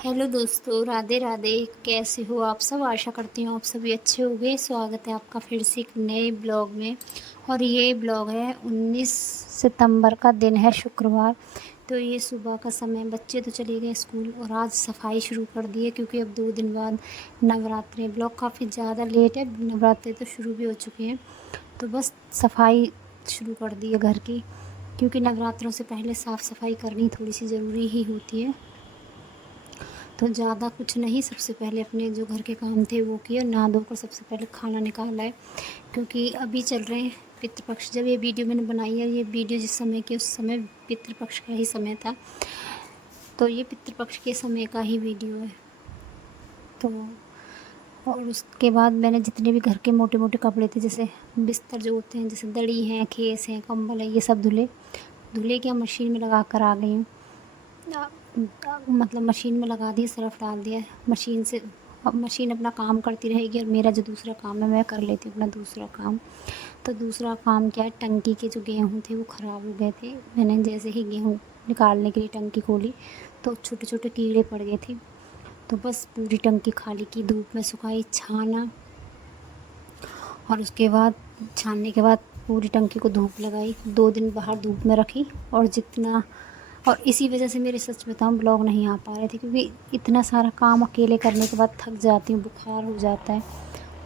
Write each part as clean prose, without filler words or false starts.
Hello दोस्तों, राधे राधे। कैसे हो आप सब? आशा करती हूँ आप सभी अच्छे होंगे। स्वागत है आपका फिर से एक नए ब्लॉग में। और ये ब्लॉग है 19 सितंबर का दिन है, शुक्रवार। तो ये सुबह का समय, बच्चे तो चले गए स्कूल और आज सफाई शुरू कर दी है क्योंकि अब 2 दिन बाद नवरात्रि। ब्लॉग काफ़ी ज़्यादा लेट है, नवरात्रि तो शुरू भी हो चुके हैं। तो बस सफाई शुरू कर दी है घर की, क्योंकि नवरात्रों से पहले साफ़ सफाई करनी थोड़ी सी ज़रूरी ही होती है। तो ज़्यादा कुछ नहीं, सबसे पहले अपने जो घर के काम थे वो किए, नहा धोकर सबसे पहले खाना निकाला है। क्योंकि अभी चल रहे हैं पितृपक्ष। जब ये वीडियो मैंने बनाई है, ये वीडियो जिस समय की, उस समय पितृपक्ष का ही समय था। तो ये पितृपक्ष के समय का ही वीडियो है। तो और उसके बाद मैंने जितने भी घर के मोटे मोटे कपड़े थे, जैसे बिस्तर जो होते हैं, जैसे दड़ी हैं, खेस हैं, कंबल है, ये सब धुले के मशीन में लगा कर आ गई हूँ। मतलब मशीन में लगा दिए, सरफ़ डाल दिया, मशीन से अब मशीन अपना काम करती रहेगी और मेरा जो दूसरा काम है मैं कर लेती हूँ अपना दूसरा काम। तो दूसरा काम क्या है, टंकी के जो गेहूँ थे वो ख़राब हो गए थे। मैंने जैसे ही गेहूँ निकालने के लिए टंकी खोली तो छोटे छोटे कीड़े पड़ गए थे। तो बस पूरी टंकी खाली की, धूप में सुखाई, छाना, और उसके बाद छानने के बाद पूरी टंकी को धूप लगाई, 2 दिन बाहर धूप में रखी। और इसी वजह से मेरे, सच बताऊँ, ब्लॉग नहीं आ पा रहे थे, क्योंकि इतना सारा काम अकेले करने के बाद थक जाती हूँ, बुखार हो जाता है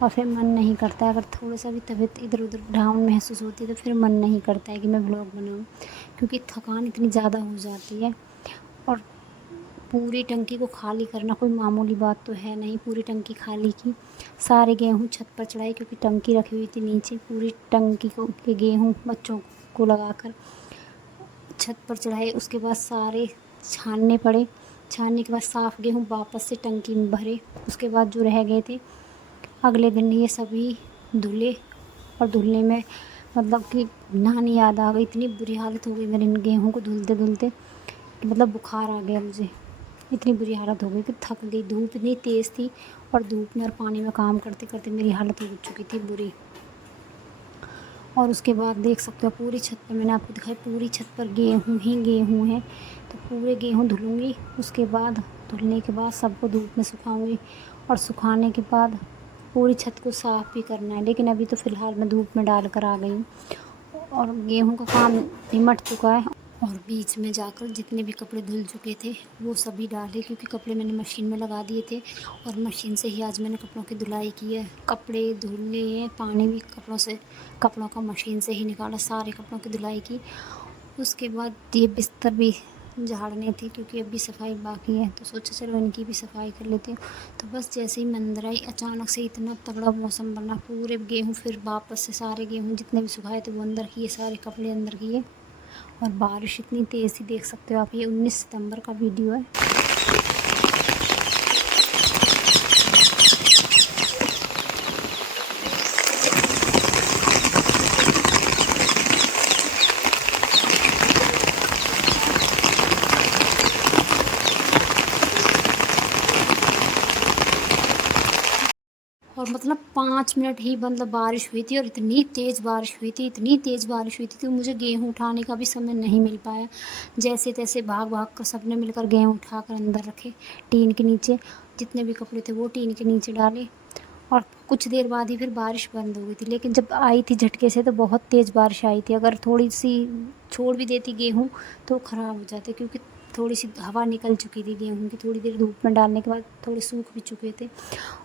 और फिर मन नहीं करता है। अगर थोड़ा सा भी तबीयत इधर उधर डाउन महसूस होती है तो फिर मन नहीं करता है कि मैं ब्लॉग बनाऊँ, क्योंकि थकान इतनी ज़्यादा हो जाती है। और पूरी टंकी को खाली करना कोई मामूली बात तो है नहीं। पूरी टंकी खाली की, सारे गेहूँ छत पर चढ़ाए, क्योंकि टंकी रखी हुई थी नीचे। पूरी टंकी को के गेहूँ बच्चों को लगाकर छत पर चढ़ाए। उसके बाद सारे छानने पड़े। छानने के बाद साफ़ गेहूँ वापस से टंकी में भरे। उसके बाद जो रह गए थे, अगले दिन ये सभी धुले। और धुलने में मतलब कि नहाने याद आ गई, इतनी बुरी हालत हो गई मेरे इन गेहूँ को धुलते धुलते कि मतलब बुखार आ गया मुझे। इतनी बुरी हालत हो गई कि थक गई, धूप इतनी तेज़ थी और धूप में और पानी में काम करते करते मेरी हालत हो चुकी थी बुरी। और उसके बाद देख सकते हो पूरी छत पर, मैंने आपको दिखाई, पूरी छत पर गेहूँ ही गेहूँ हैं। तो पूरे गेहूँ धुलूँगी, उसके बाद धुलने के बाद सबको धूप में सुखाऊँगी, और सुखाने के बाद पूरी छत को साफ़ भी करना है। लेकिन अभी तो फ़िलहाल मैं धूप में डाल कर आ गई हूँ और गेहूँ का काम निमट चुका है। और बीच में जाकर जितने भी कपड़े धुल चुके थे वो सभी डाले, क्योंकि कपड़े मैंने मशीन में लगा दिए थे और मशीन से ही आज मैंने कपड़ों की धुलाई की है। कपड़े धुले हैं, पानी भी कपड़ों का मशीन से ही निकाला, सारे कपड़ों की धुलाई की। उसके बाद ये बिस्तर भी झाड़ने थे, क्योंकि अभी सफाई बाकी है, तो सोचा चलो इनकी भी सफाई कर लेती हूँ। तो बस जैसे ही मैं अंदर आई, अचानक से इतना तगड़ा मौसम बना, पूरे गेहूँ फिर वापस से सारे गेहूँ जितने भी सुखाए थे वो अंदर किए, सारे कपड़े अंदर किए। और बारिश इतनी तेज़ थी, देख सकते हो आप, ये 19 सितंबर का वीडियो है। और मतलब 5 मिनट ही मतलब बारिश हुई थी और इतनी तेज़ बारिश हुई थी, इतनी तेज़ बारिश हुई थी कि मुझे गेहूँ उठाने का भी समय नहीं मिल पाया। जैसे तैसे भाग भाग कर सबने मिलकर गेहूँ उठाकर अंदर रखे टीन के नीचे। जितने भी कपड़े थे वो टीन के नीचे डाले और कुछ देर बाद ही फिर बारिश बंद हो गई थी। लेकिन जब आई थी झटके से तो बहुत तेज़ बारिश आई थी। अगर थोड़ी सी छोड़ भी देती गेहूँ तो ख़राब हो जाते, क्योंकि थोड़ी सी हवा निकल चुकी थी गेहूँ की, थोड़ी देर धूप में डालने के बाद थोड़े सूख भी चुके थे।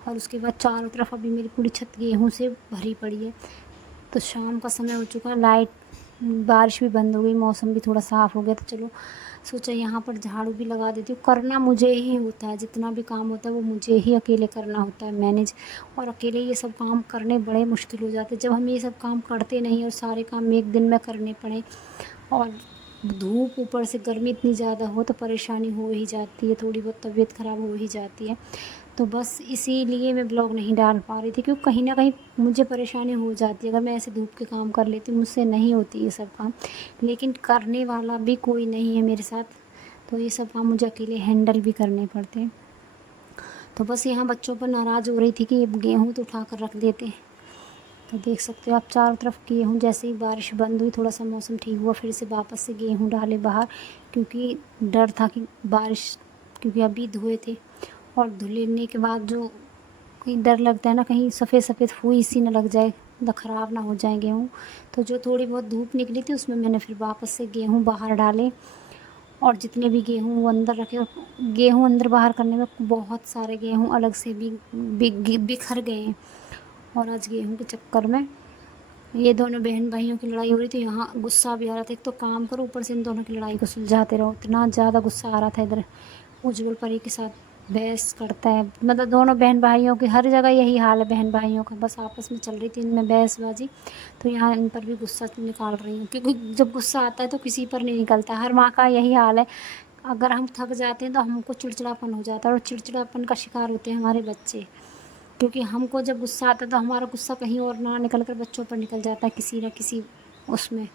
और उसके बाद चारों तरफ अभी मेरी पूरी छत गेहूँ से भरी पड़ी है। तो शाम का समय हो चुका, बारिश भी बंद हो गई, मौसम भी थोड़ा साफ़ हो गया। तो चलो सोचा यहाँ पर झाड़ू भी लगा देती हूँ। करना मुझे ही होता है, जितना भी काम होता है वो मुझे ही अकेले करना होता है मैनेज। और अकेले ये सब काम करने बड़े मुश्किल हो जाते हैं जब हम ये सब काम करते नहीं और सारे काम एक दिन में करने पड़े। और धूप, ऊपर से गर्मी इतनी ज़्यादा हो तो परेशानी हो ही जाती है, थोड़ी बहुत तबीयत ख़राब हो ही जाती है। तो बस इसीलिए मैं ब्लॉग नहीं डाल पा रही थी, क्योंकि कहीं न कहीं मुझे परेशानी हो जाती है। अगर मैं ऐसे धूप के काम कर लेती हूँ, मुझसे नहीं होती ये सब काम। लेकिन करने वाला भी कोई नहीं है मेरे साथ, तो ये सब काम मुझे अकेले हैंडल भी करने पड़ते हैं। तो बस यहाँ बच्चों पर नाराज़ हो रही थी कि ये गेहूँ तो उठा कर रख देते। तो देख सकते हो आप, चारों तरफ गेहूँ, जैसे ही बारिश बंद हुई, थोड़ा सा मौसम ठीक हुआ, फिर से वापस से गेहूँ डाले बाहर, क्योंकि डर था कि बारिश क्योंकि अभी धोए थे। और धुलने के बाद जो कहीं डर लगता है ना, कहीं सफ़ेद सफ़ेद फुई सी ना लग जाए, मतलब ख़राब ना हो जाए गेहूँ। तो जो थोड़ी बहुत धूप निकली थी उसमें मैंने फिर वापस से गेहूँ बाहर डाले, और जितने भी गेहूँ वो अंदर रखे। और गेहूँ अंदर बाहर करने में बहुत सारे गेहूँ अलग से भी बिखर गए हैं। और आज गेहूँ के चक्कर में ये दोनों बहन भाइयों की लड़ाई हो रही थी। यहाँ गुस्सा भी आ रहा था, एक तो काम करो ऊपर से इन दोनों की लड़ाई को सुलझाते रहो। इतना ज़्यादा गुस्सा आ रहा था। इधर उज्जवल परी के साथ बहस करता है, मतलब दोनों बहन भाइयों की हर जगह यही हाल है, बहन भाइयों का बस आपस में चल रही थी इनमें बहसबाजी। तो यहाँ इन पर भी गुस्सा निकाल रही हूँ, क्योंकि जब गुस्सा आता है तो किसी पर नहीं निकलता। हर माँ का यही हाल है, अगर हम थक जाते हैं तो हमको चिड़चिड़ापन हो जाता है, और चिड़चिड़ापन का शिकार होते हैं हमारे बच्चे। क्योंकि हमको जब गुस्सा आता है तो हमारा गुस्सा कहीं और ना निकल कर बच्चों पर निकल जाता है, किसी न किसी उसमें,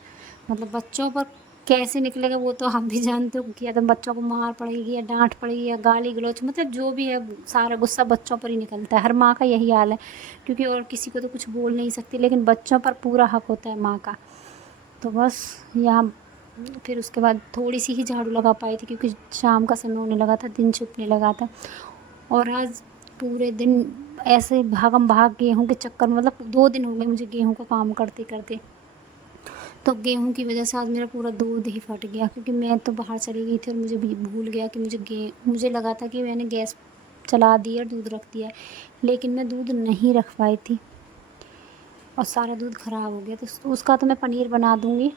मतलब बच्चों पर कैसे निकलेगा वो तो आप भी जानते हो कि या तो बच्चों को मार पड़ेगी या डांट पड़ेगी या गाली गलौज, मतलब जो भी है सारा गुस्सा बच्चों पर ही निकलता है। हर माँ का यही हाल है, क्योंकि और किसी को तो कुछ बोल नहीं सकती, लेकिन बच्चों पर पूरा हक होता है माँ का। तो बस यहाँ फिर उसके बाद थोड़ी सी ही झाड़ू लगा पाई थी, क्योंकि शाम का समय होने लगा था, दिन छुपने लगा था। और आज पूरे दिन ऐसे भागम भाग गेहूँ के चक्कर में, मतलब 2 दिन हो गए मुझे गेहूँ का काम करते करते। तो गेहूँ की वजह से आज मेरा पूरा दूध ही फट गया, क्योंकि मैं तो बाहर चली गई थी और मुझे भी भूल गया कि मुझे लगा था कि मैंने गैस चला दी और दूध रख दिया है, लेकिन मैं दूध नहीं रख पाई थी और सारा दूध ख़राब हो गया। तो उसका तो मैं पनीर बना दूँगी।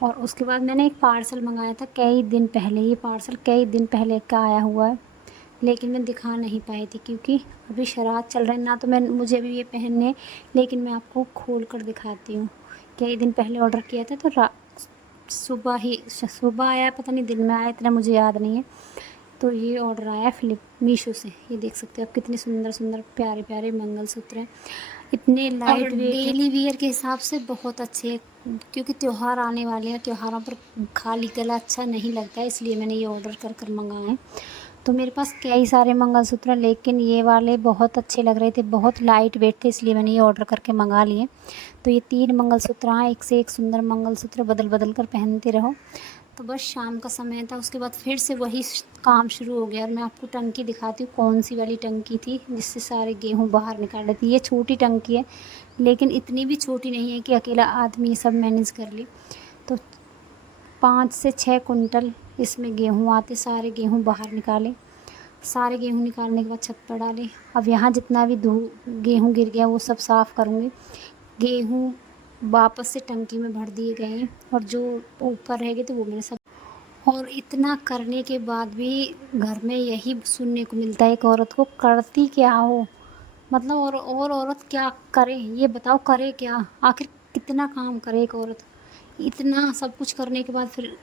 और उसके बाद मैंने एक पार्सल मंगाया था कई दिन पहले, ये पार्सल कई दिन पहले का आया हुआ है, लेकिन मैं दिखा नहीं पाई थी क्योंकि अभी शराब चल रहा है ना, तो मुझे अभी ये पहनने हैं, लेकिन मैं आपको खोल कर दिखाती हूँ। कई दिन पहले ऑर्डर किया था, तो सुबह आया, पता नहीं दिन में आया, इतना मुझे याद नहीं है। तो ये ऑर्डर आया मीशो से। ये देख सकते हो आप, कितने सुंदर सुंदर प्यारे प्यारे मंगलसूत्र हैं, इतने लाइट वेट, डेली वियर के हिसाब से बहुत अच्छे हैं, क्योंकि त्यौहार आने वाले हैं। त्योहारों पर खाली गला अच्छा नहीं लगता है, इसलिए मैंने ये ऑर्डर कर मंगाए हैं। तो मेरे पास कई सारे मंगलसूत्र हैं, लेकिन ये वाले बहुत अच्छे लग रहे थे, बहुत लाइट वेट थे, इसलिए मैंने ये ऑर्डर करके मंगा लिए। तो ये 3 मंगलसूत्र हैं, एक से एक सुंदर मंगलसूत्र, बदल बदल कर पहनते रहो। तो बस शाम का समय था, उसके बाद फिर से वही काम शुरू हो गया। और मैं आपको टंकी दिखाती हूँ, कौन सी वाली टंकी थी जिससे सारे गेहूँ बाहर निकाल रही थी। ये छोटी टंकी है, लेकिन इतनी भी छोटी नहीं है कि अकेला आदमी ये सब मैनेज कर ले। तो 5 से 6 कुंटल इसमें गेहूँ आते, सारे गेहूँ बाहर निकाले। सारे गेहूँ निकालने के बाद छत पर डाले। अब यहाँ जितना भी गेहूँ गिर गया वो सब साफ़ करूँगी। गेहूँ वापस से टंकी में भर दिए गए हैं, और जो ऊपर रह गए थे वो मैंने सब। और इतना करने के बाद भी घर में यही सुनने को मिलता है, एक औरत को करती क्या हो, मतलब और औरत क्या करे, ये बताओ करे क्या, आखिर कितना काम करे एक औरत। इतना सब कुछ करने के बाद फिर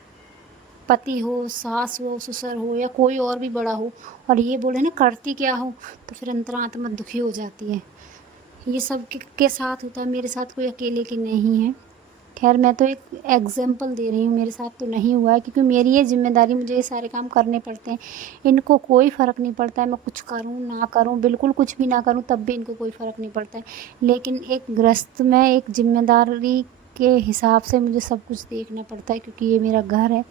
पति हो, सास हो, ससुर हो या कोई और भी बड़ा हो, और ये बोले ना करती क्या हो, तो फिर अंतरात्मा दुखी हो जाती है। ये सब के साथ होता है, मेरे साथ कोई अकेले की नहीं है। खैर मैं तो एक एग्ज़ाम्पल दे रही हूँ, मेरे साथ तो नहीं हुआ है, क्योंकि मेरी ये ज़िम्मेदारी, मुझे ये सारे काम करने पड़ते हैं। इनको कोई फ़र्क नहीं पड़ता है मैं कुछ करूँ ना करूँ, बिल्कुल कुछ भी ना करूँ तब भी इनको कोई फ़र्क नहीं पड़ता है। लेकिन एक गृहस्थ में एक ज़िम्मेदारी के हिसाब से मुझे सब कुछ देखना पड़ता है, क्योंकि ये मेरा घर है।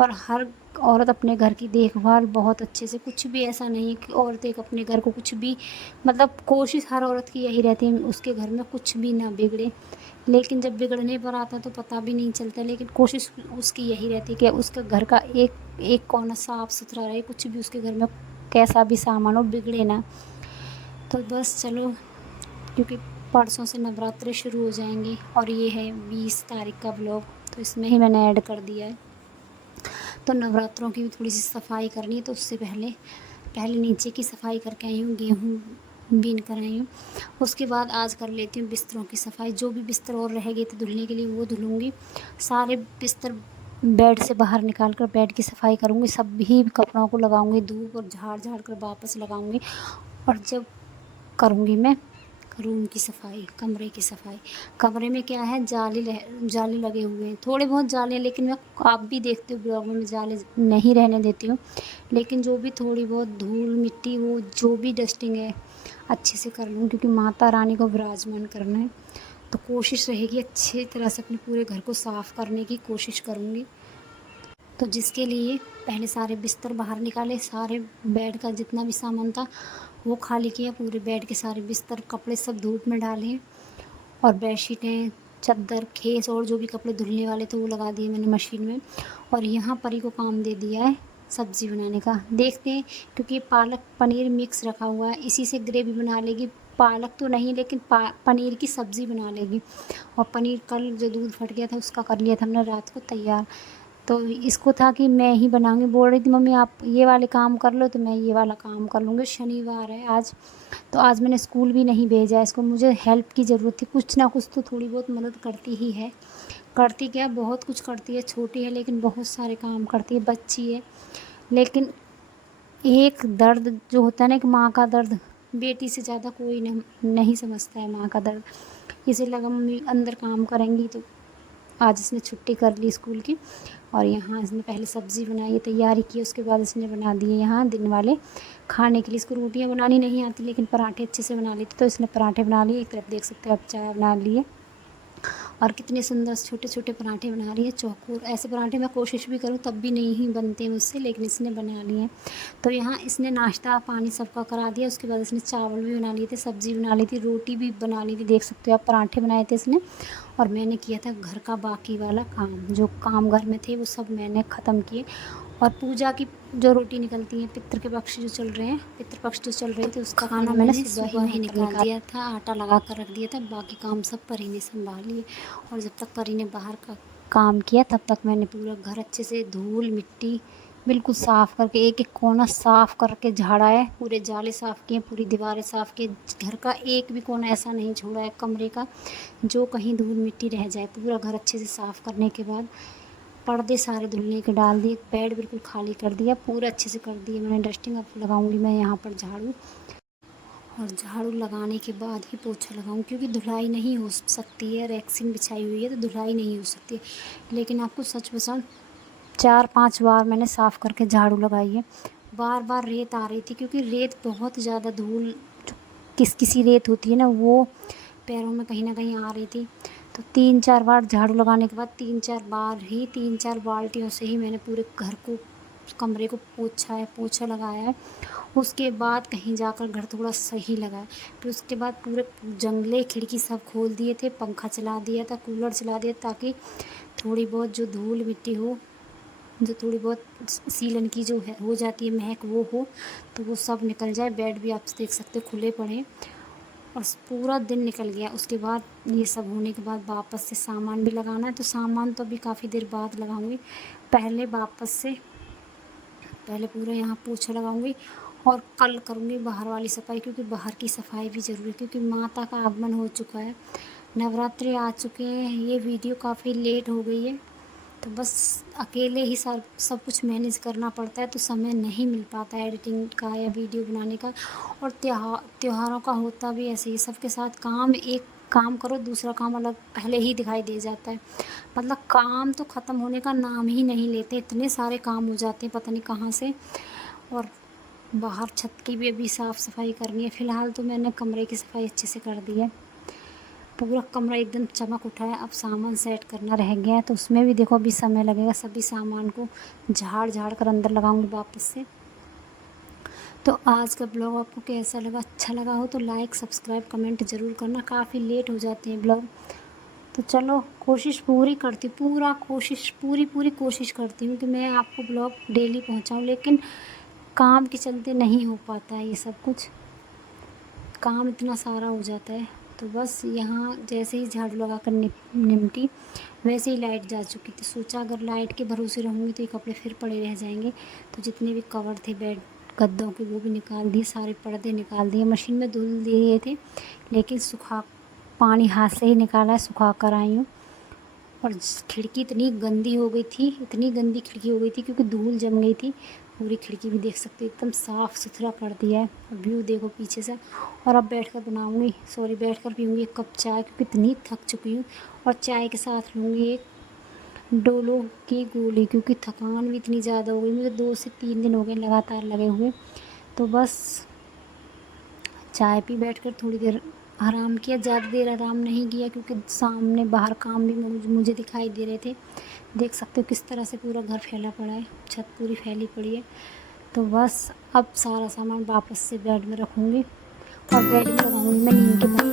और हर औरत अपने घर की देखभाल बहुत अच्छे से, कुछ भी ऐसा नहीं है कि औरत एक अपने घर को कुछ भी, मतलब कोशिश हर औरत की यही रहती है उसके घर में कुछ भी ना बिगड़े। लेकिन जब बिगड़ने पर आता है तो पता भी नहीं चलता, लेकिन कोशिश उसकी यही रहती है कि उसके घर का एक एक कोना साफ़ सुथरा रहे, कुछ भी उसके घर में कैसा भी सामान हो बिगड़े ना। तो बस चलो, क्योंकि परसों से नवरात्रे शुरू हो जाएंगे, और ये है 20 तारीख का व्लॉग, तो इसमें ही मैंने ऐड कर दिया है। तो नवरात्रों की भी थोड़ी सी सफाई करनी है, तो उससे पहले नीचे की सफाई करके आई हूँ, गेहूँ बीन कर आई हूँ। उसके बाद आज कर लेती हूँ बिस्तरों की सफाई, जो भी बिस्तर और रह गए थे धुलने के लिए वो धुलूँगी। सारे बिस्तर बेड से बाहर निकाल कर बेड की सफाई करूँगी, सभी कपड़ों को लगाऊँगी धूप, और झाड़ कर वापस लगाऊँगी। और जब करूँगी मैं रूम की सफाई, कमरे की सफाई। कमरे में क्या है, जाले लगे हुए हैं, थोड़े बहुत जाले, लेकिन मैं, आप भी देखते हो ब्लॉग में, मैं जाले नहीं रहने देती हूँ। लेकिन जो भी थोड़ी बहुत धूल मिट्टी, वो जो भी डस्टिंग है अच्छे से कर लूँ, क्योंकि माता रानी को विराजमान करना है। तो कोशिश रहेगी अच्छी तरह से अपने पूरे घर को साफ़ करने की कोशिश करूँगी। तो जिसके लिए पहले सारे बिस्तर बाहर निकाले, सारे बेड का जितना भी सामान था वो खाली किया, पूरे बेड के सारे बिस्तर कपड़े सब धूप में डाले और बेडशीटें, चद्दर, खेस और जो भी कपड़े धुलने वाले थे वो लगा दिए मैंने मशीन में। और यहाँ परी को काम दे दिया है सब्ज़ी बनाने का। देखते हैं, क्योंकि पालक पनीर मिक्स रखा हुआ है, इसी से ग्रेवी बना लेगी। पालक तो नहीं, लेकिन पनीर की सब्ज़ी बना लेगी। और पनीर कल जो दूध फट गया था उसका कर लिया था हमने रात को तैयार। तो इसको था कि मैं ही बनाऊँगी, बोल रही थी मम्मी आप ये वाले काम कर लो तो मैं ये वाला काम कर लूँगी। शनिवार है आज, तो आज मैंने स्कूल भी नहीं भेजा है इसको, मुझे हेल्प की ज़रूरत थी। कुछ ना कुछ तो थोड़ी बहुत मदद करती ही है। करती क्या, बहुत कुछ करती है। छोटी है लेकिन बहुत सारे काम करती है, बच्ची है। लेकिन एक दर्द जो होता है ना, एक माँ का दर्द, बेटी से ज़्यादा कोई नहीं समझता है माँ का दर्द। इसे लगा मम्मी अंदर काम करेंगी, तो आज इसने छुट्टी कर ली स्कूल की। और यहाँ इसने पहले सब्ज़ी बनाई, तैयारी की, उसके बाद इसने बना दिए यहाँ दिन वाले खाने के लिए। इसको रोटियाँ बनानी नहीं आती लेकिन पराठे अच्छे से बना लेती, तो इसने पराठे बना लिए। एक तरफ देख सकते हो आप चाय बना लिए, और कितने सुंदर छोटे छोटे पराठे बना रही है, चौकोर। ऐसे पराठे मैं कोशिश भी करूँ तब भी नहीं बनते मुझसे, लेकिन इसने बना लिए हैं। तो यहाँ इसने नाश्ता पानी सबका करा दिया। उसके बाद इसने चावल भी बना लिए थे, सब्ज़ी बना ली थी, रोटी भी बना ली थी, देख सकते हो आप, पराठे बनाए थे इसने। और मैंने किया था घर का बाकी वाला काम, जो काम घर में थे वो सब मैंने ख़त्म किए। और पूजा की जो रोटी निकलती है, पितृपक्ष जो चल रहे हैं, पितृपक्ष जो चल रहे थे, उसका खाना मैंने सुबह ही निकाल दिया था, आटा लगा कर रख दिया था। बाकी काम सब परी ने संभाल लिए। और जब तक परी ने बाहर का काम किया तब तक मैंने पूरा घर अच्छे से धूल मिट्टी बिल्कुल साफ़ करके, एक एक कोना साफ़ करके झाड़ा है, पूरे जाले साफ़ किए, पूरी दीवारें साफ़ किए। घर का एक भी कोना ऐसा नहीं छोड़ा है कमरे का जो कहीं धूल मिट्टी रह जाए। पूरा घर अच्छे से साफ़ करने के बाद पर्दे सारे धुलने के डाल दिए, बेड बिल्कुल खाली कर दिया, पूरा अच्छे से कर दिया मैंने डस्टिंग। अब लगाऊंगी मैं यहाँ पर झाड़ू, और झाड़ू लगाने के बाद ही पोछा लगाऊँ, क्योंकि धुलाई नहीं हो सकती है, रैक्सिन बिछाई हुई है तो धुलाई नहीं हो सकती है। लेकिन आपको सच बताऊँ, 4-5 बार मैंने साफ़ करके झाड़ू लगाई है। बार बार रेत आ रही थी, क्योंकि रेत बहुत ज़्यादा धूल जो किसी रेत होती है ना, वो पैरों में कहीं ना कहीं आ रही थी। तो 3-4 बार झाड़ू लगाने के बाद 3-4 बार ही 3-4 बाल्टियों से ही मैंने पूरे घर को, कमरे को पोछा लगाया है। उसके बाद कहीं जाकर घर थोड़ा सही लगा। फिर उसके बाद पूरे जंगले खिड़की सब खोल दिए थे, पंखा चला दिया था, कूलर चला दिया, ताकि थोड़ी बहुत जो धूल मिट्टी हो, जो थोड़ी बहुत सीलन की जो है हो जाती है महक, वो हो तो वो सब निकल जाए। बेड भी आप देख सकते हो खुले पड़े, और पूरा दिन निकल गया। उसके बाद ये सब होने के बाद वापस से सामान भी लगाना है, तो सामान तो अभी काफ़ी देर बाद लगाऊंगी। पहले वापस से पहले पूरा यहाँ पोछा लगाऊंगी, और कल करूँगी बाहर वाली सफाई, क्योंकि बाहर की सफाई भी ज़रूरी है, क्योंकि माता का आगमन हो चुका है, नवरात्रि आ चुके हैं। ये वीडियो काफ़ी लेट हो गई है, तो बस अकेले ही सब कुछ मैनेज करना पड़ता है, तो समय नहीं मिल पाता है एडिटिंग का या वीडियो बनाने का। और त्योहारों का होता भी ऐसे ही, सबके साथ काम, एक काम करो दूसरा काम अलग पहले ही दिखाई दे जाता है। मतलब काम तो ख़त्म होने का नाम ही नहीं लेते, इतने सारे काम हो जाते हैं पता नहीं कहाँ से। और बाहर छत की भी अभी साफ़ सफाई करनी है। फ़िलहाल तो मैंने कमरे की सफाई अच्छे से कर दी है, पूरा कमरा एकदम चमक उठा है। अब सामान सेट करना रह गया है, तो उसमें भी देखो अभी समय लगेगा। सभी सामान को झाड़ कर अंदर लगाऊंगी वापस से। तो आज का ब्लॉग आपको कैसा लगा? अच्छा लगा हो तो लाइक सब्सक्राइब कमेंट ज़रूर करना। काफ़ी लेट हो जाते हैं ब्लॉग, तो चलो कोशिश पूरी करती हूँ, पूरी कोशिश करती हूँ कि मैं आपको ब्लॉग डेली पहुँचाऊँ, लेकिन काम के चलते नहीं हो पाता है ये सब कुछ, काम इतना सारा हो जाता है। तो बस यहाँ जैसे ही झाड़ू लगा कर निपटी, वैसे ही लाइट जा चुकी थी। सोचा अगर लाइट के भरोसे रहूँगी तो ये कपड़े फिर पड़े रह जाएंगे। तो जितने भी कवर थे बेड गद्दों के वो भी निकाल दिए, सारे पर्दे निकाल दिए, मशीन में धुल दिए थे, लेकिन पानी हाथ से ही निकाला है, सुखा कर आई हूँ। और खिड़की इतनी गंदी हो गई थी, इतनी गंदी खिड़की हो गई थी, क्योंकि धूल जम गई थी। पूरी खिड़की भी देख सकते हो एकदम साफ़ सुथरा कर दिया है। व्यू देखो पीछे से। और अब बैठकर बैठकर पीऊँगी एक कप चाय, क्योंकि इतनी थक चुकी हूँ। और चाय के साथ लूँगी एक डोलो की गोली, क्योंकि थकान भी इतनी ज़्यादा हो गई मुझे, 2 से 3 दिन हो गए लगातार लगे हुए। तो बस चाय पी बैठकर थोड़ी देर आराम किया, ज़्यादा देर आराम नहीं किया क्योंकि सामने बाहर काम भी मुझे दिखाई दे रहे थे। देख सकते हो किस तरह से पूरा घर फैला पड़ा है, छत पूरी फैली पड़ी है। तो बस अब सारा सामान वापस से बेड में रखूँगी और बेड में लगाऊँगी मैं नीम के पत्ते।